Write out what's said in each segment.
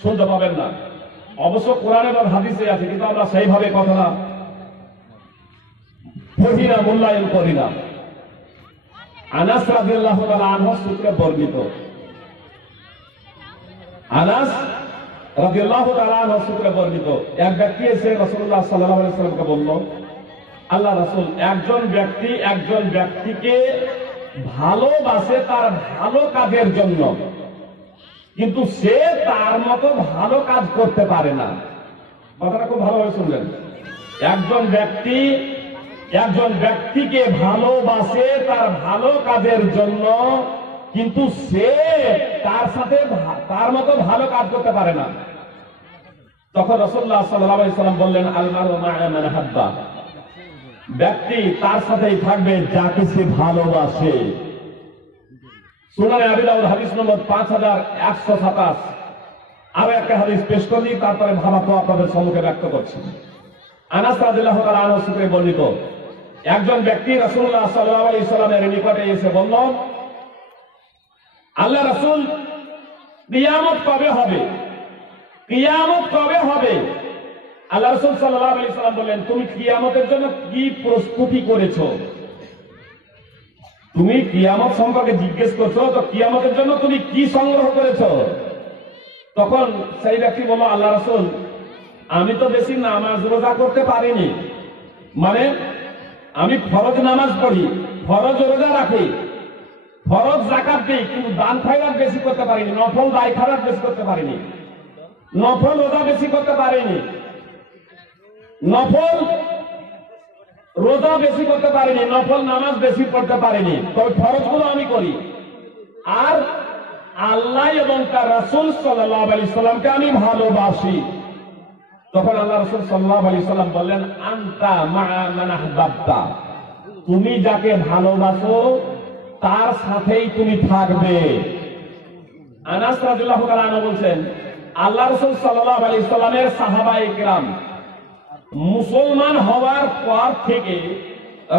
শুনতে পাবেন না। অবশ্য কোরআন এবং হাদিসে আছে, কিন্তু আমরা সেইভাবে কথাটা পড়ি না, মূল্যায়ন করি না। আনাস রাদিয়াল্লাহু তাআলা আনহু সূত্রে বর্ণিত, আনাস রাদিয়াল্লাহু তাআলা আনহু সূত্রে বর্ণিত, এক ব্যক্তি এসে রাসূলুল্লাহ সাল্লাল্লাহু আলাইহি ওয়াসাল্লামকে বলল, আল্লাহ রাসূল, একজন ব্যক্তিকে ভালোবাসে তার ভালো কাজের জন্য, কিন্তু সে তার মতো ভালো কাজ করতে পারে না। কথাটা খুব ভালোভাবে শুনলেন। একজন ব্যক্তিকে ভালোবাসে তার ভালো কাজের জন্য, কিন্তু সে তার সাথে তার মতো ভালো কাজ করতে পারে না। তখন রাসূলুল্লাহ সাল্লাল্লাহু আলাইহি ওয়াসাল্লাম বললেন, আল মারউ মা'a মান হাব্বা, ব্যক্তি তার সাথেই থাকবে যাকে সে ভালোবাসে। সুনানে আবি দাউদ হাদিস নম্বর 5127। আরো একটা হাদিস পেশ করি, তারপরে ভাবাত্ম আপনাদের সম্মুখে ব্যক্ত করছি। আনাস রাদিয়াল্লাহু তাআলা আনহু সূত্রে বর্ণিত, একজন ব্যক্তি রাসূলুল্লাহ সাল্লাল্লাহু আলাইহি ওয়াসাল্লামের নিকটে এসে বলল, আল্লাহ রাসূল, কিয়ামত কবে হবে? কিয়ামত কবে হবে? আল্লাহ রাসূল সাল্লাল্লাহু আলাইহি ওয়াসাল্লাম বললেন, তুমি কিয়ামতের জন্য কি প্রস্তুতি করেছো? তুমি কিয়ামত সম্পর্কে জিজ্ঞেস করছো, তো কিয়ামতের জন্য তুমি কি সংগ্রহ করেছো? তখন সেই ব্যক্তি বলল, আল্লাহ রাসূল, আমি তো বেশি নামাজ রোজা করতে পারিনি, মানে আমি ফরজ নামাজ পড়ি, ফরজ রোজা রাখি, ফরজ যাকাত দিই, কিন্তু দান খয়রাত বেশি করতে পারিনি, নফল দায় খয়রাত বেশি করতে পারিনি, নফল রোজা বেশি করতে পারিনি, নফল রোজা বেশি করতে পারিনি, নফল নামাজ বেশি পড়তে পারিনি, তবে ফরজগুলো আমি করি। আর আল্লাহ এবং তার রাসূল সাল্লাল্লাহু আলাইহি সাল্লামকে আমি ভালোবাসি। তখন আল্লাহ রাসূল সাল্লাল্লাহু আলাইহি সাল্লাম বললেন, আনতা মা'a মান আহবাবতা, তুমি যাকে ভালোবাসো তার সাথেই তুমি থাকবে। আনাস রাদিয়াল্লাহু তাআলা আনহু বলেন, আল্লাহ রাসূল সাল্লাল্লাহু আলাইহি সাল্লামের সাহাবায়ে কেরাম মুসলমান হওয়ার পর থেকে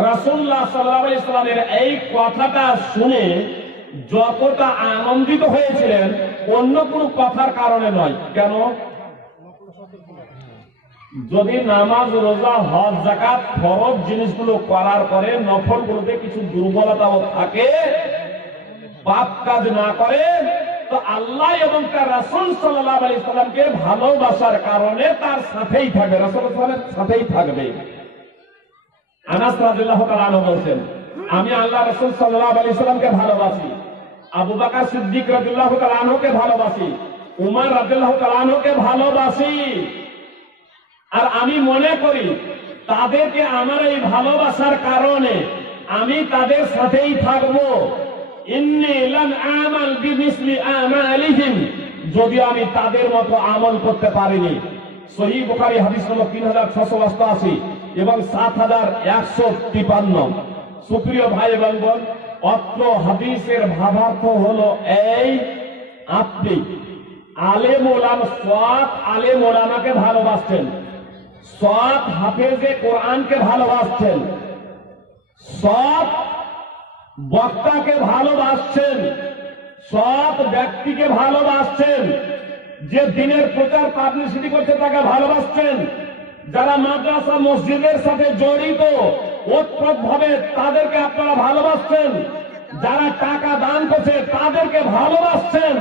রাসূলুল্লাহ সাল্লাল্লাহু আলাইহি সাল্লামের এই কথাটা শুনে যতটা আনন্দিত হয়েছিলেন, অন্য কোনো কথার কারণে নয়। কেন? যদি নামাজ রোজা হজ যাকাত ফরজ জিনিসগুলো করার পরে নফলগুলোতে কিছু দুর্বলতাও থাকে, পাপ কাজ না করে, তো আল্লাহ এবং তার রাসূল সাল্লাল্লাহু আলাইহি সাল্লামকে ভালোবাসার কারণে তার সাথেই থাকবে, রাসূলের সাথেই থাকবে। আনাস রাদিয়াল্লাহু তাআলা আনহু বলেন, আমি আল্লাহ রাসূল সাল্লাল্লাহু আলাইহি সাল্লামকে ভালোবাসি, আবু বকর সিদ্দিক রাদিয়াল্লাহু তাআলা আনহুকে ভালোবাসি, উমর রাদিয়াল্লাহু তাআলা আনহুকে ভালোবাসি। আর আমি মনে করি তাদেরকে আমার এই ভালোবাসার কারণে আমি তাদের সাথেই থাকবো। ইন্নী লাম আমাল বিমিসলি আমালিহিম, যদি আমি তাদের মতো আমল করতে পারিনি। সহিহ বুখারী হাদিস নম্বর 3688 এবং 7153। সুপ্রিয় ভাই এবং বোন, অত্র হাদিসের ভাবার্থ হলো এই, আপনি আলেম ওলামা, সৎ আলেম ওলামাকে ভালোবাসছেন, সৎ হাফেজে কোরআনকে ভালোবাসছেন, সৎ বক্তাকে ভালোবাসছেন, সৎ ব্যক্তিকে ভালোবাসছেন, যে দিনের প্রচার পাবলিসিটি করছে তাকে ভালোবাসছেন, যারা মাদ্রাসা মসজিদের সাথে জড়িত ওতপ্রোতভাবে তাদেরকে আপনারা ভালোবাসছেন, যারা টাকা দান করছে তাদেরকে ভালোবাসছেন।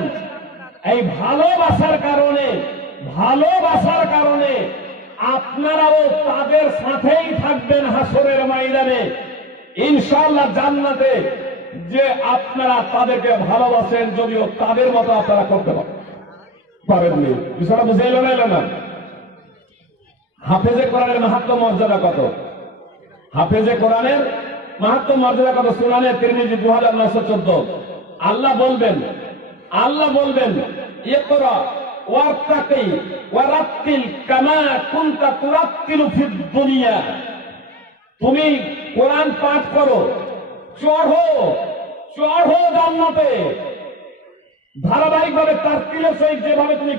এই ভালোবাসার কারণে আপনারাও তাদের সাথেই থাকবেন হাসরের ময়দানে ইনশাআল্লাহ জান্নাতে, যে আপনারা তাদেরকে ভালোবাসেন, যদিও তাদের মতো আপনারা করতে পারেননি। বিষয়টা বুঝে এলো না? হাফেজে কোরআনের মাহাত্ম্য মর্যাদা কত? হাফেজে কোরআনের মাহাত্ম্য মর্যাদা কত? সুনানে তিরমিজি 2914। আল্লাহ বলবেন ইকরা ওয়ারতাকি ওয়ারাত্তিল কামা কুনতা তুরাত্তিলু ফিদ দুনিয়া, তুমি কোরআন পাঠ করো, চড়ো জান্নাতে, ধারাবাহিকভাবে তারতিলের সহিত যেভাবে তুমি